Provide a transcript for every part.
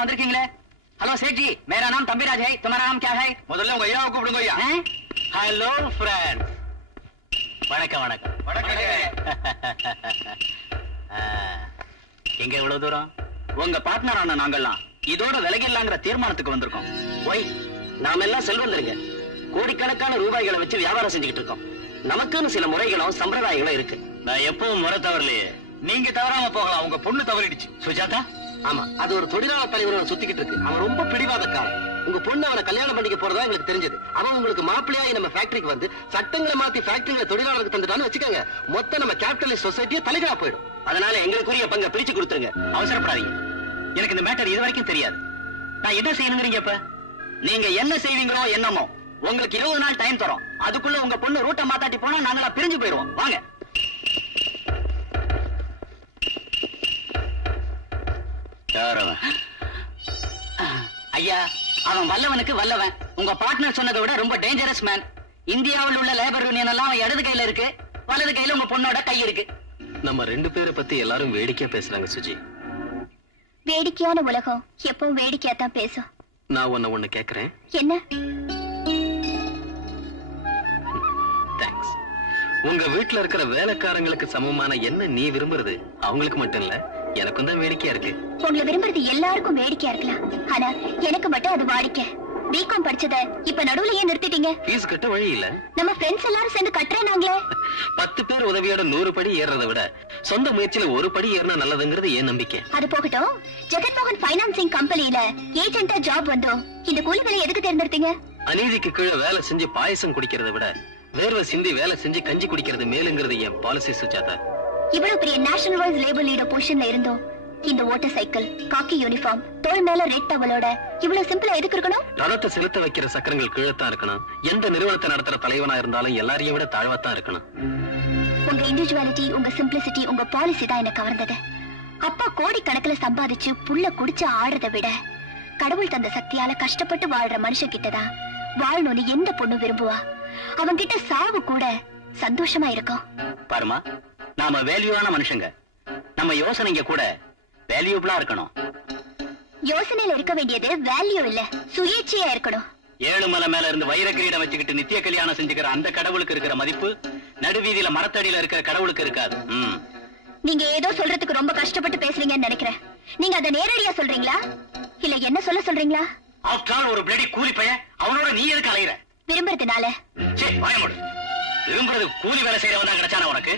வந்திருக்கீங்களே. Hello chat G, मेरा नाम तंबीराज है, तुम्हारा नाम क्या है? முதல்ல உங்க ஐயாவை கூப்பிடுங்க ஐயா. Hello friend. வணக்கம் வணக்கம். வணக்கம். எங்க இவ்வளவு தூரம்? உங்க பார்ட்னரான நாங்கெல்லாம் இதோட விலகிடலாங்கிற தீர்மானத்துக்கு வந்திருக்கோம். ஒய், நாம எல்லாம் செல்வந்தருங்க. கோடிக்கணக்கான ரூபாய்களை வச்சு வியாபாரம் செஞ்சுக்கிட்டு இருக்கோம். நமக்குன்னு சில முறைகளும் சம்பிரதாயங்களும் இருக்கு. நான் எப்பவும் முறை தவறலையே. நீங்க தவறாம போகலாம், உங்க பொண்ணு தவறிடுச்சு. சுஜாதா? ஆமா, அது ஒரு தொழிலாளர் தலைவரோட சுத்திக்கிட்டு இருக்கு. அவன் ரொம்ப பிடிவாதக்காரன். உங்க பொண்ணு அவனை கல்யாணம் பண்ணிக்க போறதா எங்களுக்கு தெரிஞ்சது. அவன் உங்களுக்கு மாப்பிள்ளையாய் நம்ம ஃபேக்டரிக்கு வந்து சட்டங்களை மாத்தி ஃபேக்டரியில தொழிலாளருக்கு தந்துட்டான்னு வச்சுக்கோங்க, மொத்த நம்ம கேபிட்டலிஸ்ட் சொசைட்டியே தலைகீழா போயிடும். அதனால எங்களுக்குரிய பங்க பிரிச்சு கொடுத்துருங்க. அவசரப்படாதீங்க. எனக்கு இந்த மேட்டர் இது வரைக்கும் தெரியாது. நான் என்ன செய்யணுங்கிறீங்க? இப்ப நீங்க என்ன செய்வீங்களோ என்னமோ, உங்களுக்கு 20 நாள் டைம் தரோம். அதுக்குள்ள உங்க பொண்ணு ரூட்டை மாத்தாட்டி போனா நாங்களா பிரிஞ்சு போயிடுவோம். வாங்க. ஐயா, அவன் வல்லவனுக்கு வல்லவன். உங்க பார்ட்னர் சொன்னதை விட ரொம்ப டேஞ்சரஸ் மேன். இந்தியாவில் உள்ள லேபர் யூனியன் எல்லாம் இடது கையில இருக்கு, வலது கையில உங்க பொண்ணோட கை இருக்கு. நம்ம 2 பேரை பத்தி எல்லாரும் வேடிக்கையா பேசுறாங்க சுஜி. வேடிக்கையான உலகம் எப்பவும் வேடிக்கையா தான் பேசும். நான் ஒண்ணு கேக்குறேன். என்ன? தேங்க்ஸ். உங்க வீட்டுல இருக்கிற வேலைக்காரங்களுக்கு சமமான என்ன நீ விரும்புறது அவங்களுக்கு மட்டும் இல்ல, எனக்கும் தான் வேடிக்கையா இருக்கு. உங்களை விரும்புறது எல்லாருக்கும் வேடிக்கையா இருக்கலாம், ஆனா எனக்கு மட்டும் அது வாடிக்கை. பிகாம் படிச்சத இப்ப நடுவுல ஏன் நிறுத்திட்டீங்க? ஃபீஸ் கட்ட வழி இல்ல. நம்ம ஃப்ரெண்ட்ஸ் எல்லாரும் சேர்ந்து கட்டுறேனாங்களே. 10 பேர் உதவியோட 100 படி ஏறதை விட சொந்த முயற்சியில ஒரு படி ஏறினா நல்லதுங்கிறது ஏன் நம்பிக்கை. அது போகட்டும், ஜெகன்மோகன் பைனான்சிங் கம்பெனில ஏஜென்ட்டா ஜாப் வந்தோம். இந்த கூலி வேலை எதுக்கு தேர்ந்தெடுத்தீங்க? அநீதிக்கு கீழே வேலை செஞ்சு பாயசம் குடிக்கிறத விட வேர்வை சிந்தி வேலை செஞ்சு கஞ்சி குடிக்கிறது மேலுங்கிறது என் பாலிசி சுஜாதா. இவ்வளவு பெரிய நேஷனல் வைஸ் லேபர் லீடர் பொசிஷன்ல இருந்தோம். இந்த ஓட்டர் சைக்கிள், காக்கி யூனிஃபார்ம், தோள் மேல ரெட் டவலோட இவ்வளவு சிம்பிளா எதுக்கு இருக்கணும்? ரதத்தை செலுத்த வைக்கிற சக்கரங்கள் கீழத்தான் இருக்கணும். எந்த நிறுவனத்தை நடத்துற தலைவனா இருந்தாலும் எல்லாரையும் விட தாழ்வாத்தான் இருக்கணும். உங்க இண்டிவிஜுவாலிட்டி, உங்க சிம்பிளிசிட்டி, உங்க பாலிசி தான் என்ன கவர்ந்தது. அப்பா கோடி கணக்குல சம்பாதிச்சு புள்ள குடிச்சு ஆடுறதை விட கடவுள் தந்த சக்தியால கஷ்டப்பட்டு வாழ்ற மனுஷன் கிட்டதான் வாழணும்னு எந்த பொண்ணு விரும்புவா. அவங்க கிட்ட சாவு கூட சந்தோஷமா இருக்கும். பாருமா, நாம வேல்யூவான மனுஷங்க. நம்ம யோசனைங்க கூட வேல்யூபிளா இருக்கணும். யோசனையில இருக்க வேண்டியது வேல்யூ இல்ல, சுயேட்சையா இருக்கணும். ஏழுமலை மேல இருந்து வைர கிரீடம் வச்சுக்கிட்டு நித்திய கல்யாணம் செஞ்சுக்கிற அந்த கடவுளுக்கு இருக்கிற மதிப்பு நடுவீதியில மரத்தடியில இருக்கிற கடவுளுக்கு இருக்காது. நீங்க ஏதோ சொல்றதுக்கு ரொம்ப கஷ்டப்பட்டு பேசுறீங்கன்னு நினைக்கிறேன். நீங்க அதை நேரடியா சொல்றீங்களா இல்ல என்ன சொல்ல சொல்றீங்களா? ஆஃப்டர் ஒரு பிளடி கூலி பையன், அவனோட நீ எதுக்கு அலையிற? விரும்புறதுனால. சரி, வாயமோடு. விரும்புறது கூலி வேலை செய்யறவன் தான் கிடைச்சான உனக்கு?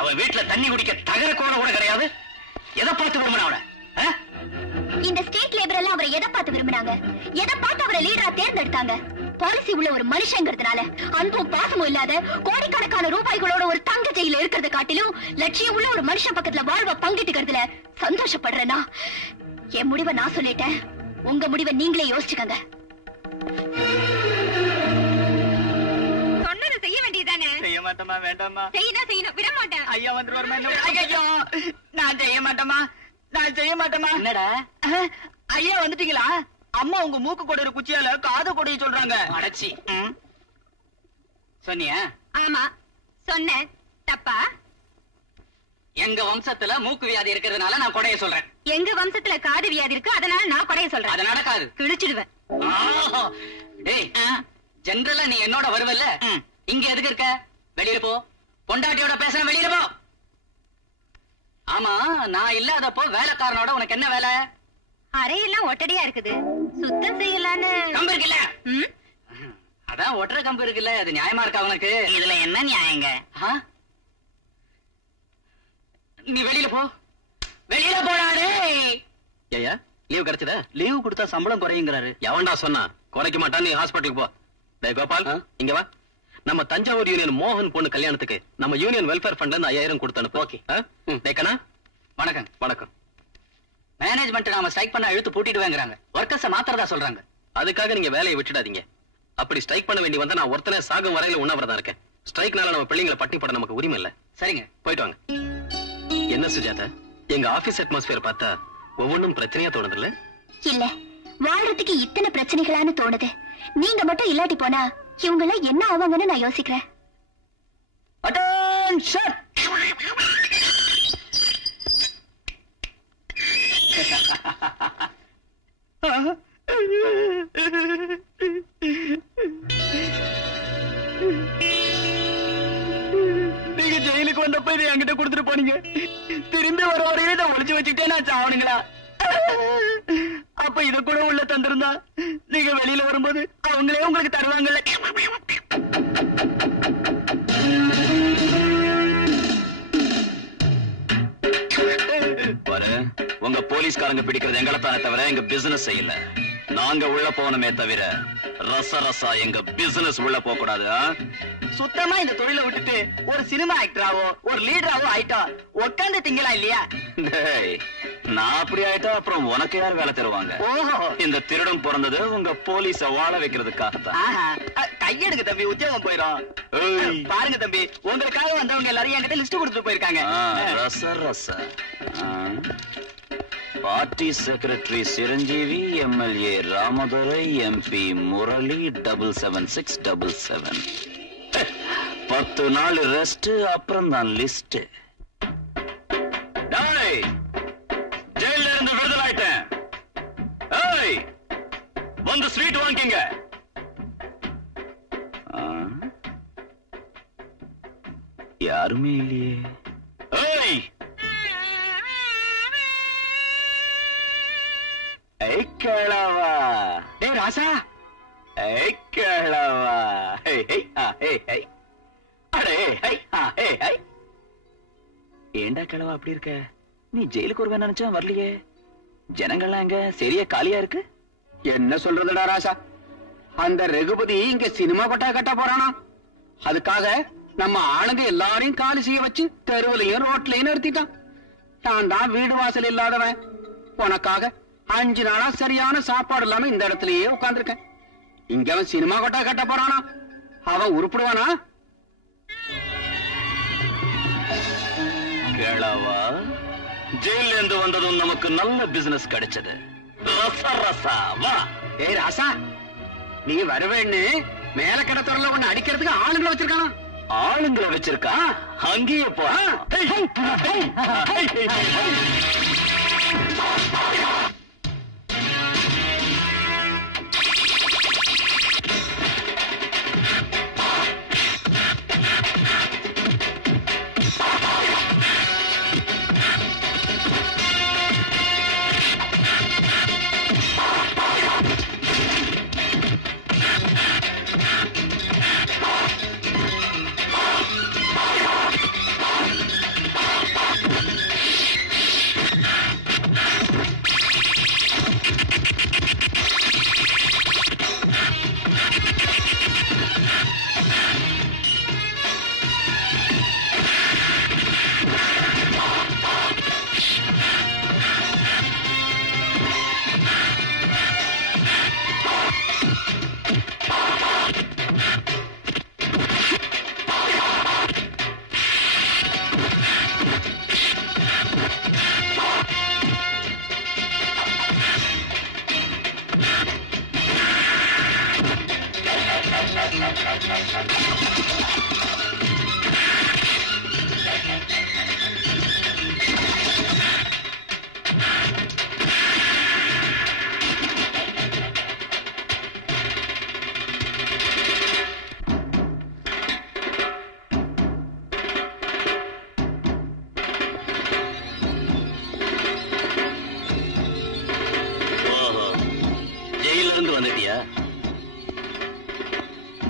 அவன் வீட்டுல தண்ணி குடிக்க தகர கோண கூட கிடையாது. எதை பார்த்து விரும்பின அவனை? இந்த ஸ்டேட் லேபர் எல்லாம் அவரை எதை பார்த்து விரும்பினாங்க? எதை பார்த்து அவரை லீடரா தேர்ந்தெடுத்தாங்க? பாலிசி உள்ள ஒரு மனுஷங்கிறதுனால அன்பும் பாசமும் இல்லாத கோடிக்கணக்கான ரூபாய்களோட ஒரு தங்க ஜெயில இருக்கிறத காட்டிலும் லட்சியம் உள்ள ஒரு மனுஷன் பக்கத்துல வாழ்வ பங்கிட்டுக்கிறதுல சந்தோஷப்படுறேனா? என் முடிவை நான் சொல்லிட்டேன், உங்க முடிவை நீங்களே யோசிச்சுக்கங்க. சொன்னதை செய்ய வேண்டியதானே? செய்ய மாட்டோமா? வேண்டாமா? செய்யதான் செய்யணும், விட மாட்டேன். ஐயா வந்துருவாருமா? ஐயோ, நான் செய்ய மாட்டோமா, நான் செய்ய மாட்டோமா. என்னடா ஐயா வந்துட்டீங்களா? அம்மா உங்க மூக்கு கூட ஒரு குச்சியால காது கொடைய சொல்றாங்க. அடச்சி. சொன்னியா? ஆமா சொன்னேன். தப்பா? எங்க வம்சத்துல மூக்கு வியாதி இருக்கிறதுனால நான் கொடைய சொல்றேன். எங்க வம்சத்துல காது வியாதி இருக்கு, அதனால நான் கொடைய சொல்றேன். அது நடக்காது, கிழிச்சிடுவேன். டேய், ஜெனரலா நீ என்னோட வருவல்ல, இங்க எதுக்கு இருக்க? வெளியில போ. பொண்டாட்டியோட பேச வெளியில போ. ஆமா, நான் இல்லாதப்போ வேலைக்காரனோட உனக்கு என்ன வேலை? அறையெல்லாம் ஒட்டடியா இருக்குது, சுத்தம் செய்யலான்னு. கம்பு இருக்குல்ல? அதான் ஒட்டுற கம்பு இருக்குல்ல, அது நியாயமா இருக்கா உனக்கு? இதுல என்ன நியாயங்க? நீ வெளியில போ, வெளியில போடாடே. ஏயா லீவ் கிடைச்சதா? லீவ் கொடுத்தா சம்பளம் குறையுங்கிறாரு. எவன்டா சொன்னா? குறைக்க மாட்டான். நீ ஹாஸ்பிட்டலுக்கு போ. டேய் கோபால், இங்க வா. நம்ம தஞ்சாவூர் யூனியன் மோகன் பொண்ணு கல்யாணத்துக்கு நம்ம யூனியன் வெல்ஃபேர் ஃபண்ட்ல இருந்து 5000 கொடுத்து அனுப்பு. ஓகே. டேய் கண்ணா, வணக்கம். வணக்கம். மேனேஜ்மெண்ட் நாம ஸ்ட்ரைக் பண்ண இழுத்து பூட்டிடுவேங்கறாங்க. வர்க்கர்ஸ மாத்திரதா சொல்றாங்க. அதுக்காக நீங்க வேலையை விட்டுடாதீங்க. அப்படி ஸ்ட்ரைக் பண்ண வேண்டி வந்தா நான் ஒருத்தனே சாகும் வரையில உண்ணாவிரதம் இருக்கேன். ஸ்ட்ரைக்னால நம்ம பிள்ளைங்களை பட்டி போட நமக்கு உரிமை இல்ல. சரிங்க, போயிட்டு வாங்க. என்ன சுஜாதா, எங்க ஆபீஸ் அட்மாஸ்பியர் பார்த்தா ஒவ்வொன்றும் பிரச்சனையா தோணுது இல்ல? இல்ல, வாழ்றதுக்கு இத்தனை பிரச்சனைகளான்னு தோணுது. நீங்க மட்டும் இல்லாட்டி போனா இவங்க எல்லாம் என்ன ஆவாங்கன்னு நான் யோசிக்கிறேன். அட்டென்ஷன். நீங்க ஜெயிலுக்கு வந்தப்ப இதை என்கிட்ட கொடுத்துட்டு போனீங்க. திரும்பி வர வரையில இதை ஒளிச்சு வச்சுக்கிட்டே நான் சாவணுங்களா? அப்ப இத கூட உள்ள தந்திருந்தா நீங்க வெளியில வரும்போது அவங்களே உங்களுக்கு தருவாங்கல்ல. பாரு, உங்க போலீஸ்காரங்க பிடிக்கிறது எங்களை தானே தவிர எங்க பிசினஸ் செய்யல. நாங்க உள்ள போனமே தவிர ரசரசா எங்க பிசினஸ் உள்ள போக கூடாது. சுத்தமா இந்த தொழிலை விட்டுட்டு ஒரு சினிமா ஆக்டராவோ ஒரு லீடராவோ ஆயிட்டா உட்காந்து திங்களா இல்லையா? நான் அப்படி ஆயிட்டா அப்புறம் உனக்கு யார் வேலை தருவாங்க? இந்த திருடம் பிறந்தது உங்க போலீஸ வாழ வைக்கிறதுக்காகத்தான். கையெடுங்க தம்பி, உத்தியோகம் போயிடும். பாருங்க தம்பி, உங்களுக்காக வந்தவங்க எல்லாரும் என்கிட்ட லிஸ்ட் கொடுத்துட்டு போயிருக்காங்க. ரசரசா party secretary Chiranjeevi, MLA Ramadurai, MP Murali, 77677. 10 நாள் ரெஸ்ட், அப்புறம் தான் லிஸ்ட். ஜெயில இருந்து விடுதலாயிட்டேன். வந்து ஸ்வீட் வாங்கிங்க. யாருமே இல்லையே. கேளவா டே ராசா, கேளவா. ஏண்டா கிழவா அப்படி இருக்க? நீ ஜெயிலுக்கு வருவேன் நினைச்சா வரலையே. ஜனங்கள்லாம் எங்க சரியா காலியா இருக்கு? என்ன சொல்றதுடா ராசா, அந்த ரகுபதி இங்க சினிமா கொட்டா கட்ட போறானா? அதுக்காக நம்ம ஆளுங்க எல்லாரையும் காலி செய்ய வச்சு தெருவுலையும் ரோட்லயும் நிறுத்திட்டான். நான் தான் வீடு வாசல் இல்லாதவன். உனக்காக 5 நாளா சரியான சாப்பாடு இல்லாம இந்த இடத்துலயே உட்கார்ந்துருக்கேன். இங்க அவன் சினிமா கொட்டா கட்ட போறானா? அவன் உருப்பிடுவானா? கேளவா, ஜெயில இருந்து வந்ததும் நமக்கு நல்ல பிசினஸ் கிடைச்சது. ரசரசா வா. ஏய் ராசா, நீ வருவேன்னு மேல கடத்துறல ஒண்ணு அடிக்கிறதுக்கு ஆளுங்களை வச்சிருக்கானா? ஆளுங்களை வச்சிருக்கா? அங்கேயே போ.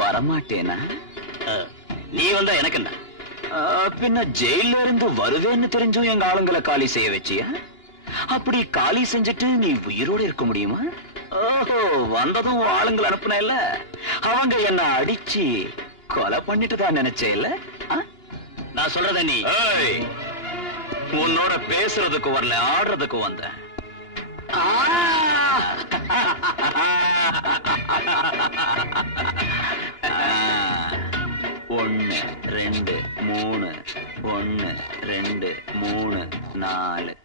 வரமாட்டேனா? நீ வந்தா எனக்கு என்ன? பின்ன ஜெயில இருந்து வருவேன்னு தெரிஞ்சும் எங்க ஆளுங்களை காலி செய்ய வச்சியா? அப்படி காலி செஞ்சுட்டு நீ உயிரோடு இருக்க முடியுமா? ஓஹோ, வந்ததும் ஆளுங்களை அனுப்புன இல்ல, அவங்க என்ன அடிச்சு கொலை பண்ணிட்டு தான் நினைச்சே இல்ல? நான் சொல்றத நீ உன்னோட பேசுறதுக்கு வரல, ஆடுறதுக்கு வந்தேன். ஒன்னு 2 3 1 2 3 4